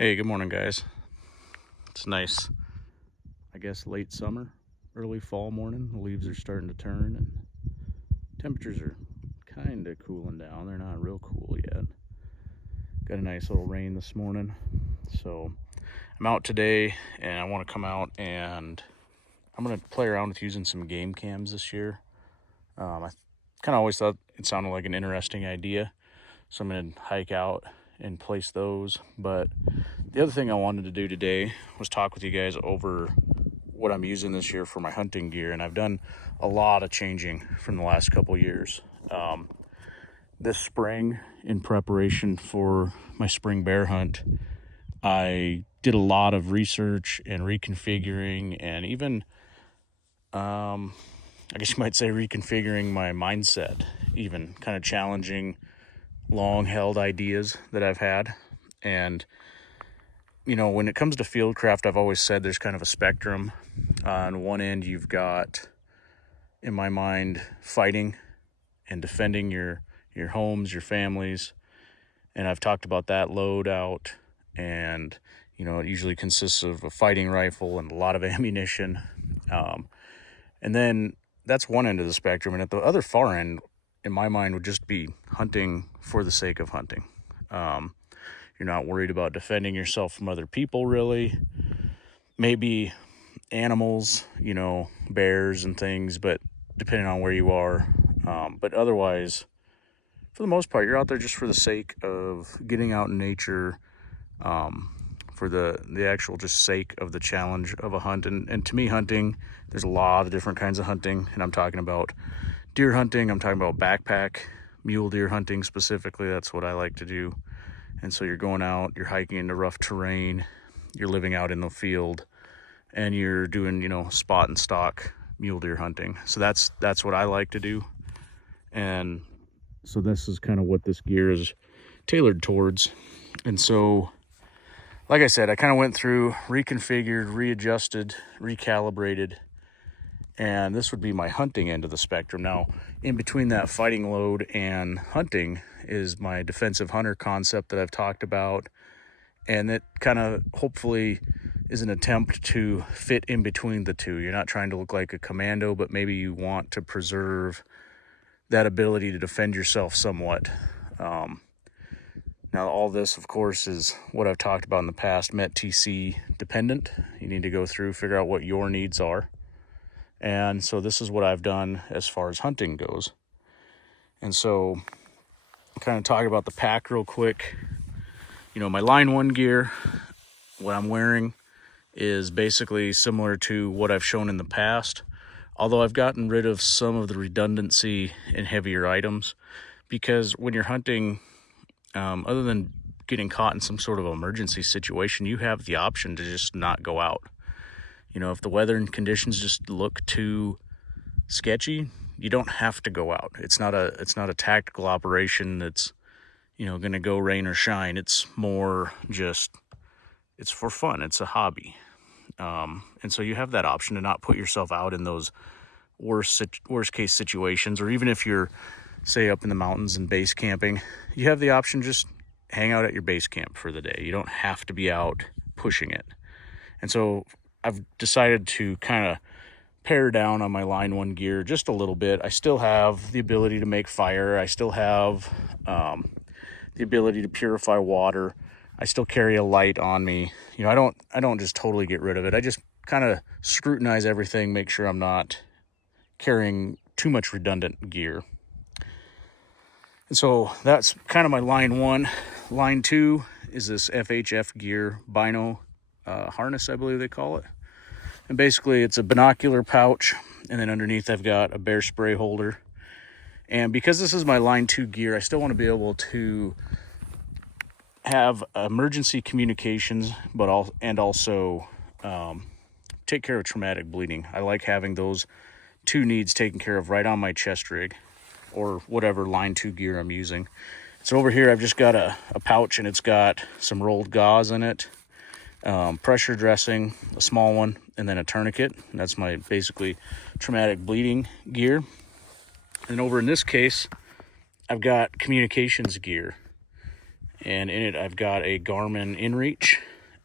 Hey, good morning, guys. It's nice, I guess, late summer, early fall morning. The leaves are starting to turn and temperatures are kind of cooling down. They're not real cool yet. Got a nice little rain this morning. So I'm out today and I want to come out and I'm going to play around with using some game cams this year. I kind of always thought it sounded like an interesting idea. So I'm going to hike out and place those. But the other thing I wanted to do today was talk with you guys over what I'm using this year for my hunting gear. And I've done a lot of changing from the last couple years. This spring, in preparation for my spring bear hunt, I did a lot of research and reconfiguring and even, I guess you might say reconfiguring my mindset, even kind of challenging long held ideas that I've had. And you know, when it comes to Fieldcraft, I've always said there's kind of a spectrum. On one end, you've got, in my mind, fighting and defending your homes, your families. And I've talked about that loadout. And, you know, it usually consists of a fighting rifle and a lot of ammunition. And then that's one end of the spectrum. And at the other far end, in my mind, would just be hunting for the sake of hunting. You're not worried about defending yourself from other people, really. Maybe animals, you know, bears and things, but depending on where you are. But otherwise, for the most part, you're out there just for the sake of getting out in nature, for the actual just sake of the challenge of a hunt. And to me, hunting, there's a lot of different kinds of hunting. And I'm talking about deer hunting. I'm talking about backpack, mule deer hunting specifically. That's what I like to do. And so you're going out, you're hiking into rough terrain, you're living out in the field, and you're doing, you know, spot and stalk mule deer hunting. So that's what I like to do. And so this is kind of what this gear is tailored towards. And so, like I said, I kind of went through, reconfigured, readjusted, recalibrated, and this would be my hunting end of the spectrum. Now, in between that fighting load and hunting is my defensive hunter concept that I've talked about. And it kind of hopefully is an attempt to fit in between the two. You're not trying to look like a commando, but maybe you want to preserve that ability to defend yourself somewhat. Now, all this, of course, is what I've talked about in the past, MET-TC dependent. You need to go through, figure out what your needs are. And so this is what I've done as far as hunting goes. And so kind of talk about the pack real quick. You know, my line one gear, what I'm wearing is basically similar to what I've shown in the past, although I've gotten rid of some of the redundancy in heavier items, because when you're hunting, other than getting caught in some sort of emergency situation, you have the option to just not go out. You know, if the weather and conditions just look too sketchy, you don't have to go out. It's not a tactical operation that's, you know, going to go rain or shine. It's more just, it's for fun. It's a hobby. And so you have that option to not put yourself out in those worst case situations. Or even if you're, say, up in the mountains and base camping, you have the option to just hang out at your base camp for the day. You don't have to be out pushing it. And so I've decided to kind of pare down on my line one gear just a little bit. I still have the ability to make fire. I still have the ability to purify water. I still carry a light on me. You know, I don't just totally get rid of it. I just kind of scrutinize everything, make sure I'm not carrying too much redundant gear. And so that's kind of my line one. Line two is this FHF gear bino harness, I believe they call it. And basically it's a binocular pouch, and then underneath I've got a bear spray holder. And because this is my line two gear, I still want to be able to have emergency communications, but also take care of traumatic bleeding. I like having those two needs taken care of right on my chest rig, or whatever line two gear I'm using. So over here I've just got a pouch, and it's got some rolled gauze in it, pressure dressing, a small one, and then a tourniquet. And that's my basically traumatic bleeding gear. And over in this case, I've got communications gear. And in it, I've got a Garmin InReach.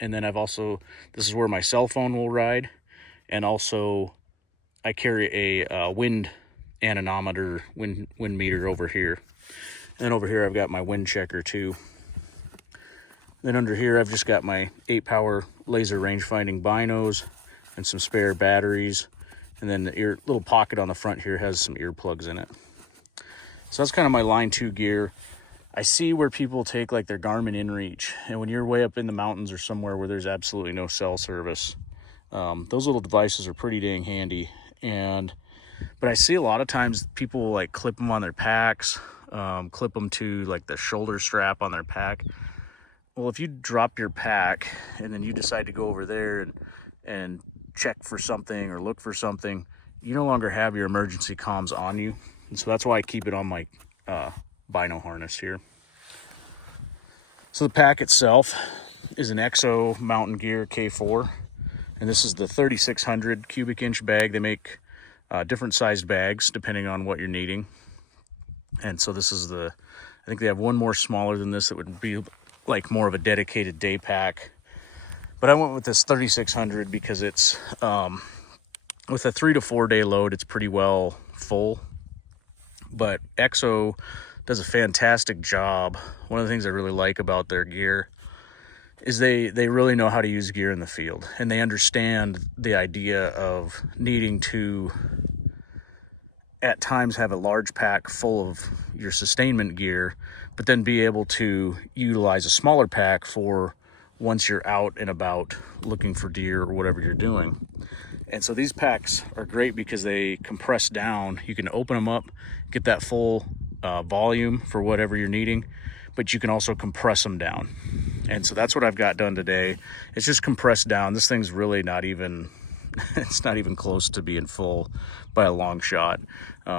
And then I've also, this is where my cell phone will ride. And also, I carry a wind anemometer, wind meter over here. And then over here, I've got my wind checker too. Then under here, I've just got my 8-power laser range finding binos and some spare batteries. And then the little pocket on the front here has some earplugs in it. So that's kind of my line 2 gear. I see where people take like their Garmin InReach, and when you're way up in the mountains or somewhere where there's absolutely no cell service, those little devices are pretty dang handy. But I see a lot of times people like clip them on their packs, clip them to like the shoulder strap on their pack. Well, if you drop your pack and then you decide to go over there and check for something or look for something, you no longer have your emergency comms on you. And so that's why I keep it on my bino harness here. So the pack itself is an EXO Mountain Gear K4, and this is the 3600 cubic inch bag. They make different sized bags depending on what you're needing. And so this is I think they have one more smaller than this that would be like more of a dedicated day pack. But I went with this 3600 because it's, with a 3 to 4 day load, it's pretty well full. But EXO does a fantastic job. One of the things I really like about their gear is they really know how to use gear in the field, and they understand the idea of needing to at times have a large pack full of your sustainment gear, but then be able to utilize a smaller pack for once you're out and about looking for deer or whatever you're doing. And so these packs are great because they compress down. You can open them up, get that full volume for whatever you're needing, but you can also compress them down. And so that's what I've got done today. It's just compressed down. This thing's really not even, it's not even close to being full by a long shot.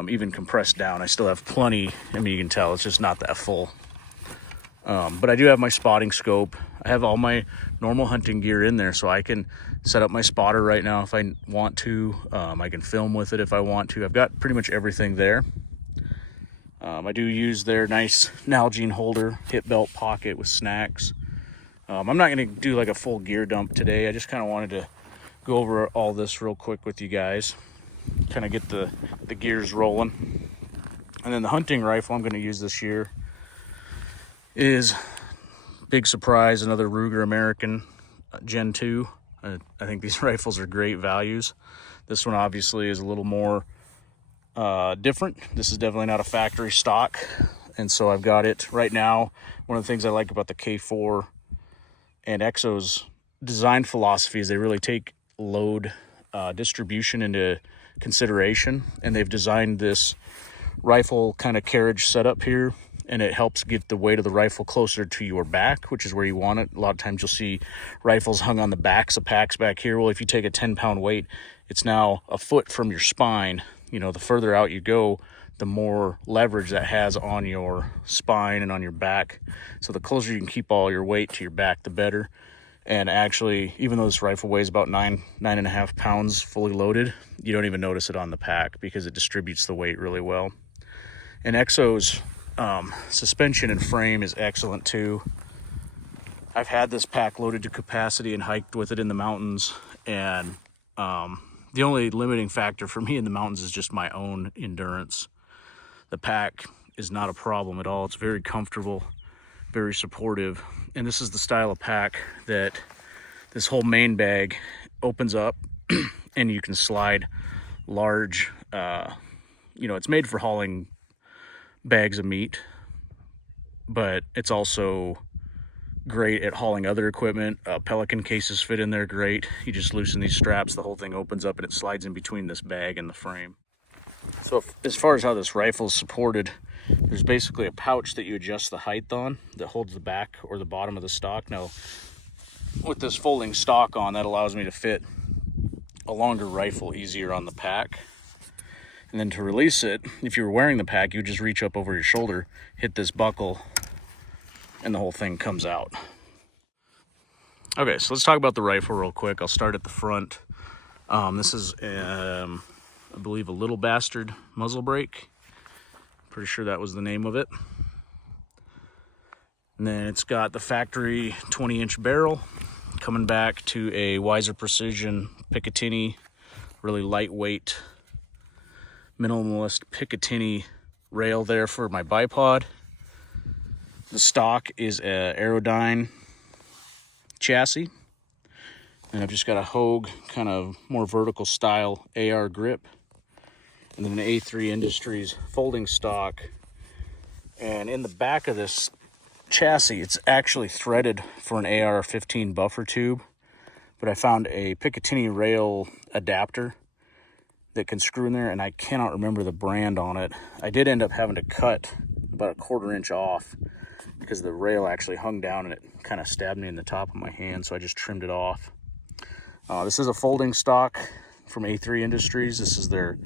Even compressed down, I still have plenty. I mean, you can tell it's just not that full. But I do have my spotting scope. I have all my normal hunting gear in there, so I can set up my spotter right now if I want to. I can film with it if I want to. I've got pretty much everything there. I do use their nice Nalgene holder, hip belt pocket with snacks. I'm not going to do like a full gear dump today. I just kind of wanted to go over all this real quick with you guys, kind of get the gears rolling. And then the hunting rifle I'm going to use this year is, big surprise, another Ruger American Gen 2. I think these rifles are great values. This one obviously is a little more different. This is definitely not a factory stock, and so I've got it right now. One of the things I like about the K4 and EXO's design philosophy is they really take load distribution into consideration, and they've designed this rifle kind of carriage setup here, and it helps get the weight of the rifle closer to your back, which is where you want it. A lot of times you'll see rifles hung on the backs of packs back here. Well, if you take a 10-pound weight, it's now a foot from your spine. You know, the further out you go, the more leverage that has on your spine and on your back. So the closer you can keep all your weight to your back, the better. And actually, even though this rifle weighs about 9.5 pounds fully loaded, you don't even notice it on the pack because it distributes the weight really well. And EXO's suspension and frame is excellent too. I've had this pack loaded to capacity and hiked with it in the mountains, and the only limiting factor for me in the mountains is just my own endurance. The pack is not a problem at all. It's very comfortable, very supportive, and this is the style of pack that this whole main bag opens up and you can slide large, it's made for hauling bags of meat, but it's also great at hauling other equipment. Pelican cases fit in there great. You just loosen these straps, the whole thing opens up and it slides in between this bag and the frame. So as far as how this rifle is supported, there's basically a pouch that you adjust the height on that holds the back or the bottom of the stock. Now, with this folding stock on, that allows me to fit a longer rifle easier on the pack. And then to release it, if you were wearing the pack, you would just reach up over your shoulder, hit this buckle, and the whole thing comes out. Okay, so let's talk about the rifle real quick. I'll start at the front. This is, I believe, a Little Bastard muzzle brake. Pretty sure that was the name of it. And then it's got the factory 20-inch barrel coming back to a Wiser Precision Picatinny, really lightweight, minimalist Picatinny rail there for my bipod. The stock is a Aerodyne chassis, and I've just got a Hogue kind of more vertical style AR grip, and then an A3 Industries folding stock. And in the back of this chassis, it's actually threaded for an AR-15 buffer tube, but I found a Picatinny rail adapter that can screw in there, and I cannot remember the brand on it. I did end up having to cut about a 1/4 inch off because the rail actually hung down and it kind of stabbed me in the top of my hand, so I just trimmed it off. This is a folding stock from A3 Industries. This is their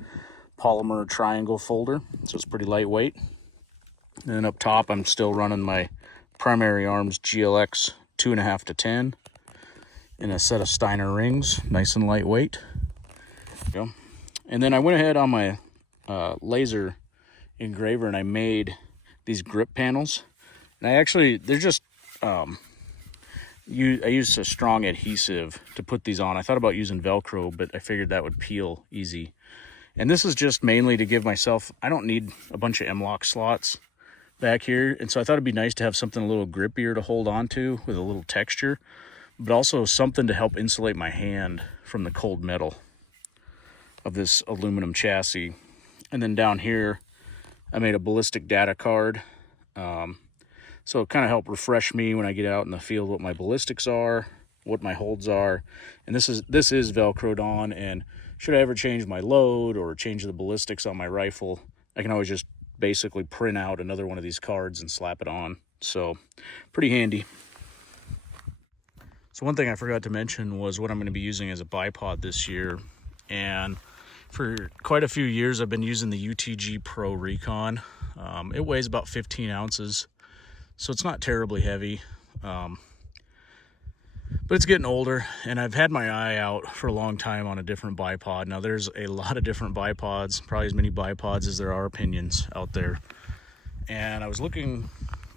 polymer triangle folder, so it's pretty lightweight. And then up top, I'm still running my Primary Arms GLX 2.5 to 10 in a set of Steiner rings, nice and lightweight. There you go. And then I went ahead on my laser engraver and I made these grip panels. And they're just, I used a strong adhesive to put these on. I thought about using Velcro, but I figured that would peel easy. And this is just mainly to give myself, I don't need a bunch of M-lock slots back here, and so I thought it'd be nice to have something a little grippier to hold on to with a little texture, but also something to help insulate my hand from the cold metal of this aluminum chassis. And then down here I made a ballistic data card, so it kind of helped refresh me when I get out in the field what my ballistics are, what my holds are. And this is Velcroed on, and should I ever change my load or change the ballistics on my rifle, I can always just basically print out another one of these cards and slap it on. So pretty handy. So one thing I forgot to mention was what I'm going to be using as a bipod this year. And for quite a few years I've been using the UTG Pro Recon. It weighs about 15 ounces, so it's not terribly heavy, but it's getting older, and I've had my eye out for a long time on a different bipod. Now there's a lot of different bipods, probably as many bipods as there are opinions out there, and I was looking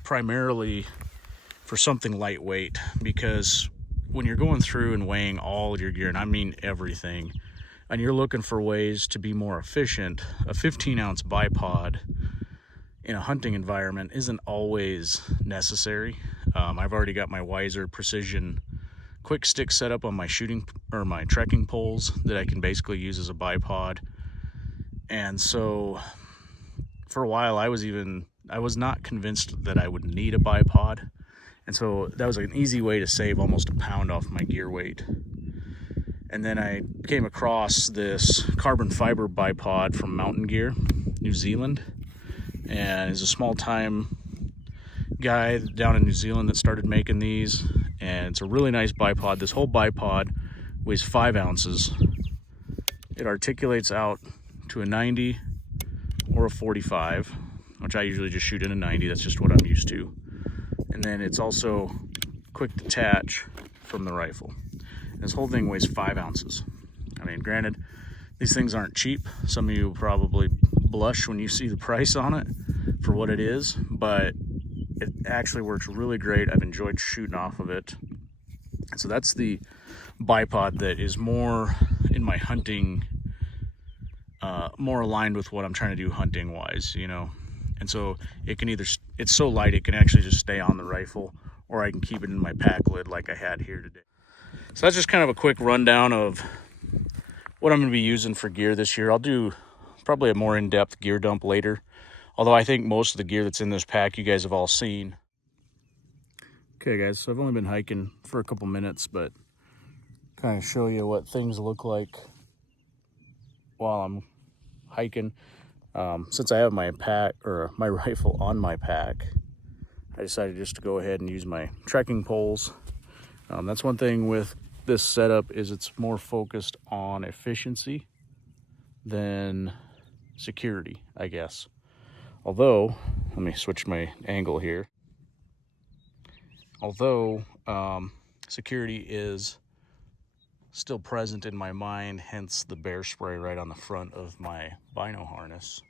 primarily for something lightweight, because when you're going through and weighing all your gear, and I mean everything, and you're looking for ways to be more efficient, a 15-ounce bipod in a hunting environment isn't always necessary. I've already got my Wiser Precision quick stick set up on my my trekking poles that I can basically use as a bipod. And so for a while I was not convinced that I would need a bipod, and so that was an easy way to save almost a pound off my gear weight. And then I came across this carbon fiber bipod from Mountain Gear, New Zealand, and he's a small time guy down in New Zealand that started making these, and it's a really nice bipod. This whole bipod weighs 5 ounces. It articulates out to a 90 or a 45, which I usually just shoot in a 90. That's just what I'm used to. And then it's also quick detach from the rifle. And this whole thing weighs 5 ounces. I mean, granted, these things aren't cheap. Some of you will probably blush when you see the price on it for what it is, but it actually works really great. I've enjoyed shooting off of it. And so that's the bipod that is more in my hunting, more aligned with what I'm trying to do hunting wise, you know. And so it can either, it's so light it can actually just stay on the rifle, or I can keep it in my pack lid like I had here today. So that's just kind of a quick rundown of what I'm going to be using for gear this year. I'll do probably a more in-depth gear dump later, although I think most of the gear that's in this pack you guys have all seen. Okay guys, so I've only been hiking for a couple minutes, but kind of show you what things look like while I'm hiking. Since I have my pack, or my rifle on my pack, I decided just to go ahead and use my trekking poles. That's one thing with this setup, is it's more focused on efficiency than security, I guess. Although, let me switch my angle here. Although security is still present in my mind, hence the bear spray right on the front of my bino harness,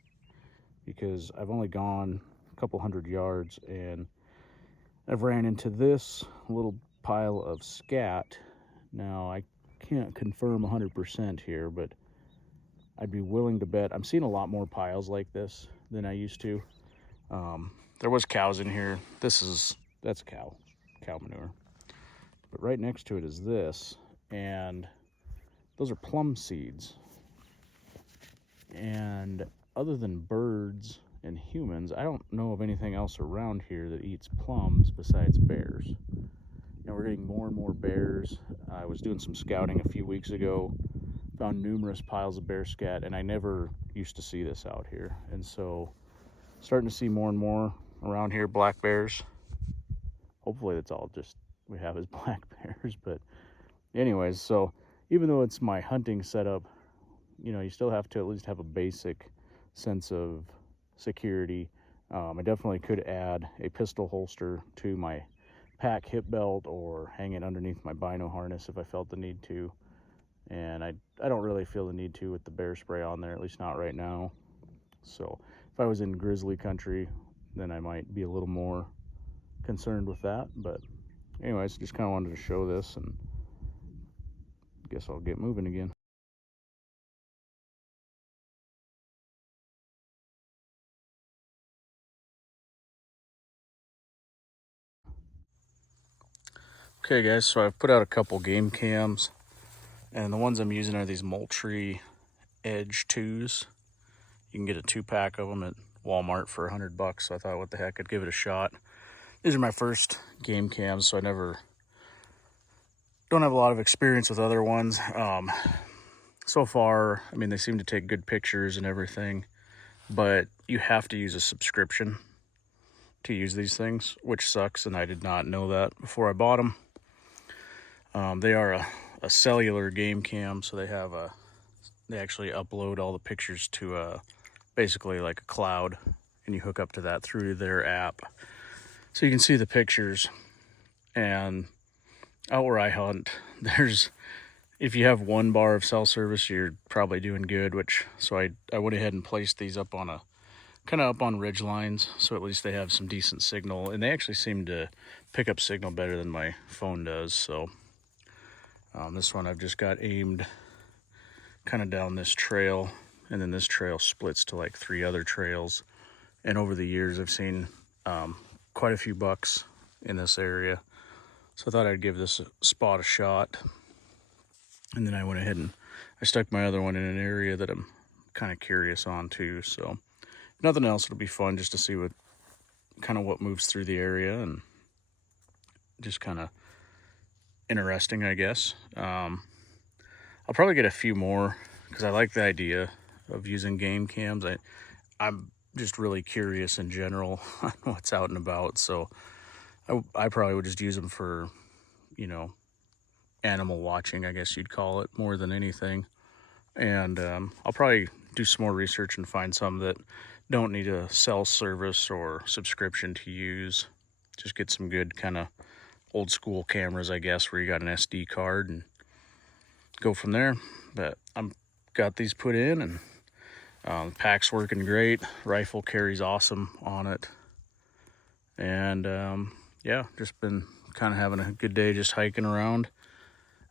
because I've only gone a couple hundred yards and I've ran into this little pile of scat. Now, I can't confirm 100% here, but I'd be willing to bet. I'm seeing a lot more piles like this than I used to. There was cows in here. That's cow manure. But right next to it is this, and those are plum seeds. And other than birds and humans, I don't know of anything else around here that eats plums besides bears. Now we're getting more and more bears. I was doing some scouting a few weeks ago, found numerous piles of bear scat, and I never used to see this out here. And so starting to see more and more around here, black bears. Hopefully that's all just we have is black bears. But anyways, so even though it's my hunting setup, you know, you still have to at least have a basic sense of security. I definitely could add a pistol holster to my pack hip belt or hang it underneath my bino harness if I felt the need to. And I don't really feel the need to with the bear spray on there, at least not right now. So if I was in grizzly country, then I might be a little more concerned with that. But anyways, just kind of wanted to show this, and I guess I'll get moving again. Okay guys, so I've put out a couple game cams, and the ones I'm using are these Moultrie Edge 2s. You can get a 2-pack of them at Walmart for $100, so I thought, what the heck, I'd give it a shot. These are my first game cams, so I don't have a lot of experience with other ones. So far, I mean, they seem to take good pictures and everything, but you have to use a subscription to use these things, which sucks, and I did not know that before I bought them. They are a cellular game cam, so they actually upload all the pictures to basically like a cloud, and you hook up to that through their app. So you can see the pictures. And out where I hunt, if you have one bar of cell service, you're probably doing good, so I went ahead and placed these up on kind of up on ridge lines, so at least they have some decent signal, and they actually seem to pick up signal better than my phone does. So this one I've just got aimed kind of down this trail, and then this trail splits to like 3 other trails, and over the years I've seen quite a few bucks in this area, so I thought I'd give this spot a shot. And then I went ahead and I stuck my other one in an area that I'm kind of curious on too. So if nothing else, it'll be fun just to see what moves through the area, and just kind of interesting, I guess. I'll probably get a few more because I like the idea of using game cams. I'm just really curious in general on what's out and about. So I probably would just use them for, you know, animal watching, I guess you'd call it, more than anything. And I'll probably do some more research and find some that don't need a cell service or subscription to use. Just get some good kind of old school cameras, I guess, where you got an SD card, and go from there. But I'm got these put in, and the pack's working great. Rifle carries awesome on it. And yeah, just been kind of having a good day just hiking around.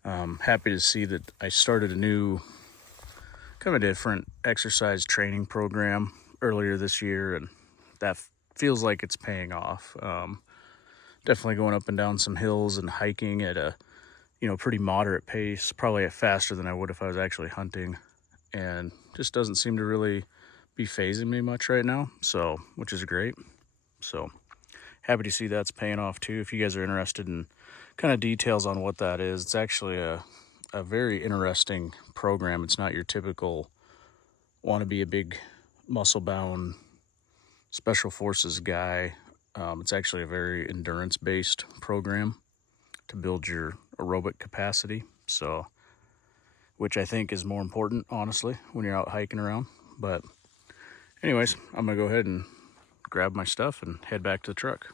Happy to see that I started a new kind of a different exercise training program earlier this year, and that feels like it's paying off. Definitely going up and down some hills and hiking at a pretty moderate pace, probably faster than I would if I was actually hunting, and just doesn't seem to really be phasing me much right now, so which is great. So happy to see that's paying off too. If you guys are interested in kind of details on what that is, it's actually a very interesting program. It's not your typical want to be a big muscle bound special forces guy. It's actually a very endurance based program to build your aerobic capacity, so which I think is more important, honestly, when you're out hiking around. But anyways, I'm gonna go ahead and grab my stuff and head back to the truck.